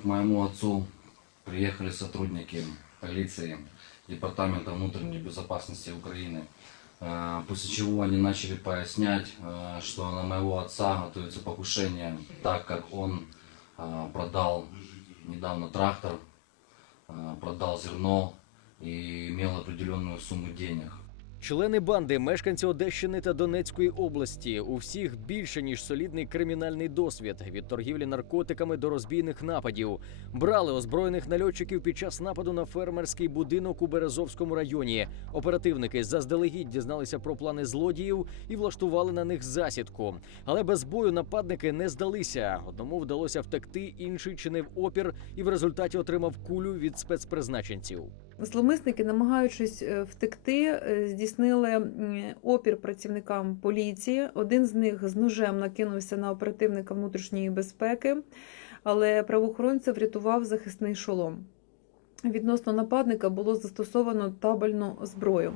К моему отцу приехали сотрудники полиции Департамента внутренней безопасности Украины, э, после чего они начали пояснять, э, что на моего отца готовится покушение, так как он э, продал недавно трактор, продал зерно и имел определенную сумму денег. Члени банди, мешканці Одещини та Донецької області. У всіх більше ніж солідний кримінальний досвід від торгівлі наркотиками до розбійних нападів. Брали озброєних нальотчиків під час нападу на фермерський будинок у Березовському районі. Оперативники заздалегідь дізналися про плани злодіїв і влаштували на них засідку. Але без бою нападники не здалися. Одному вдалося втекти, інший чинив опір і в результаті отримав кулю від спецпризначенців. Зловмисники, намагаючись е, втекти, е, здійснили опір працівникам поліції. Один з них з ножем накинувся на оперативника внутрішньої безпеки, але правоохоронця врятував захисний шолом. Відносно нападника було застосовано табельну зброю.